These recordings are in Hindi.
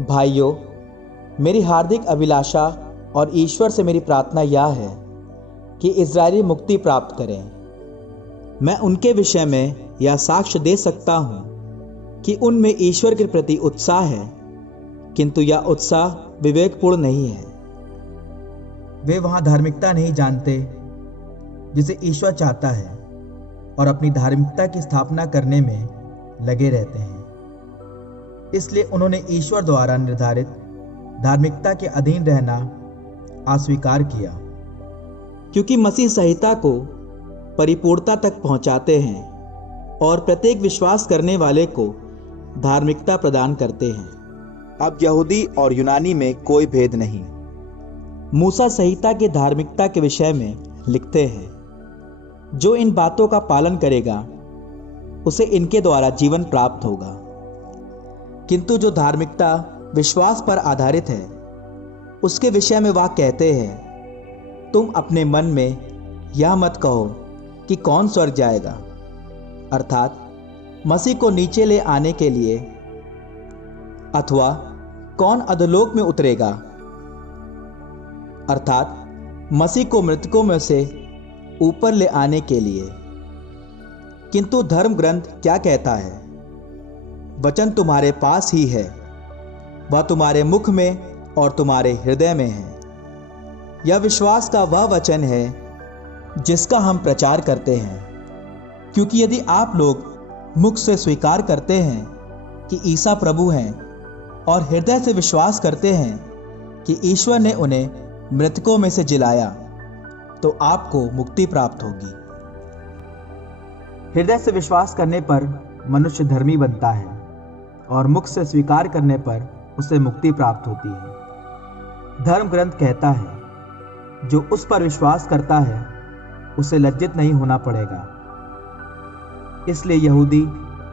भाइयों, मेरी हार्दिक अभिलाषा और ईश्वर से मेरी प्रार्थना यह है कि इजरायली मुक्ति प्राप्त करें। मैं उनके विषय में यह साक्ष्य दे सकता हूँ कि उनमें ईश्वर के प्रति उत्साह है, किंतु यह उत्साह विवेकपूर्ण नहीं है। वे वहाँ धार्मिकता नहीं जानते जिसे ईश्वर चाहता है और अपनी धार्मिकता की स्थापना करने में लगे रहते हैं। इसलिए उन्होंने ईश्वर द्वारा निर्धारित धार्मिकता के अधीन रहना अस्वीकार किया, क्योंकि मसीह संहिता को परिपूर्णता तक पहुंचाते हैं और प्रत्येक विश्वास करने वाले को धार्मिकता प्रदान करते हैं। अब यहूदी और यूनानी में कोई भेद नहीं। मूसा संहिता की धार्मिकता के विषय में लिखते हैं, जो इन बातों का पालन करेगा उसे इनके द्वारा जीवन प्राप्त होगा। किंतु जो धार्मिकता विश्वास पर आधारित है, उसके विषय में वह कहते हैं, तुम अपने मन में यह मत कहो कि कौन स्वर्ग जाएगा, अर्थात मसीह को नीचे ले आने के लिए, अथवा कौन अधोलोक में उतरेगा, अर्थात मसीह को मृतकों में से ऊपर ले आने के लिए। किंतु धर्म ग्रंथ क्या कहता है? वचन तुम्हारे पास ही है, वह तुम्हारे मुख में और तुम्हारे हृदय में है। यह विश्वास का वह वचन है जिसका हम प्रचार करते हैं। क्योंकि यदि आप लोग मुख से स्वीकार करते हैं कि ईसा प्रभु हैं और हृदय से विश्वास करते हैं कि ईश्वर ने उन्हें मृतकों में से जिलाया, तो आपको मुक्ति प्राप्त होगी। हृदय से विश्वास करने पर मनुष्य धर्मी बनता है और मुख से स्वीकार करने पर उसे मुक्ति प्राप्त होती है। धर्म ग्रंथ कहता है, जो उस पर विश्वास करता है उसे लज्जित नहीं होना पड़ेगा। इसलिए यहूदी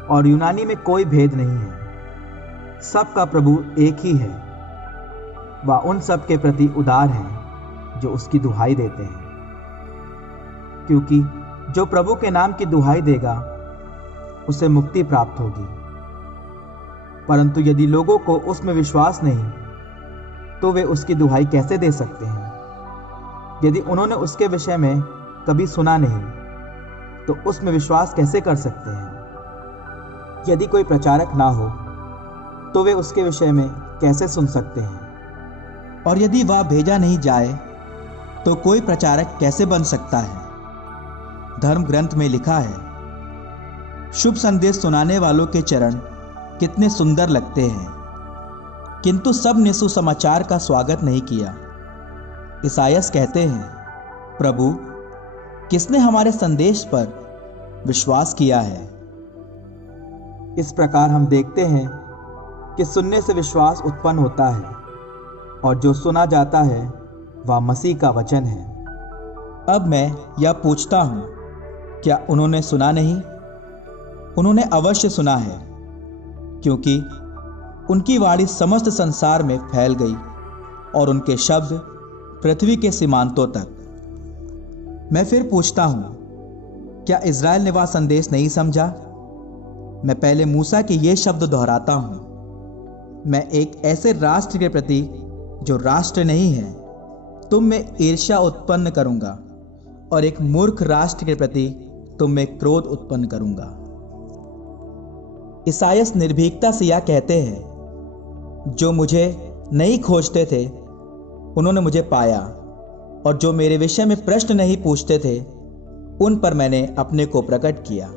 और यूनानी में कोई भेद नहीं है, सबका प्रभु एक ही है। वह उन सब के प्रति उदार है जो उसकी दुहाई देते हैं, क्योंकि जो प्रभु के नाम की दुहाई देगा उसे मुक्ति प्राप्त होगी। परंतु यदि लोगों को उसमें विश्वास नहीं, तो वे उसकी दुहाई कैसे दे सकते हैं? यदि उन्होंने उसके विषय में कभी सुना नहीं, तो उसमें विश्वास कैसे कर सकते हैं? यदि कोई प्रचारक ना हो, तो वे उसके विषय में कैसे सुन सकते हैं? और यदि वह भेजा नहीं जाए, तो कोई प्रचारक कैसे बन सकता है? धर्म ग्रंथ में लिखा है, शुभ संदेश सुनाने वालों के चरण कितने सुंदर लगते हैं, किंतु सब ने सुसमाचार का स्वागत नहीं किया। ईसायास कहते हैं, प्रभु, किसने हमारे संदेश पर विश्वास किया है? इस प्रकार हम देखते हैं कि सुनने से विश्वास उत्पन्न होता है, और जो सुना जाता है वह मसीह का वचन है। अब मैं यह पूछता हूं, क्या उन्होंने सुना नहीं? उन्होंने अवश्य सुना है, क्योंकि उनकी वाणी समस्त संसार में फैल गई और उनके शब्द पृथ्वी के सीमांतों तक। मैं फिर पूछता हूं, क्या इज़राइल ने वह संदेश नहीं समझा? मैं पहले मूसा के ये शब्द दोहराता हूं, मैं एक ऐसे राष्ट्र के प्रति जो राष्ट्र नहीं है, तुम में ईर्ष्या उत्पन्न करूंगा, और एक मूर्ख राष्ट्र के प्रति तुम में क्रोध उत्पन्न करूंगा। ईसायास निर्भीकता से यह कहते हैं, जो मुझे नहीं खोजते थे उन्होंने मुझे पाया, और जो मेरे विषय में प्रश्न नहीं पूछते थे उन पर मैंने अपने को प्रकट किया।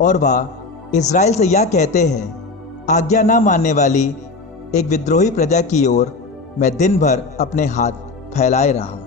और वह इज़राइल से यह कहते हैं, आज्ञा न मानने वाली एक विद्रोही प्रजा की ओर मैं दिन भर अपने हाथ फैलाए रहा।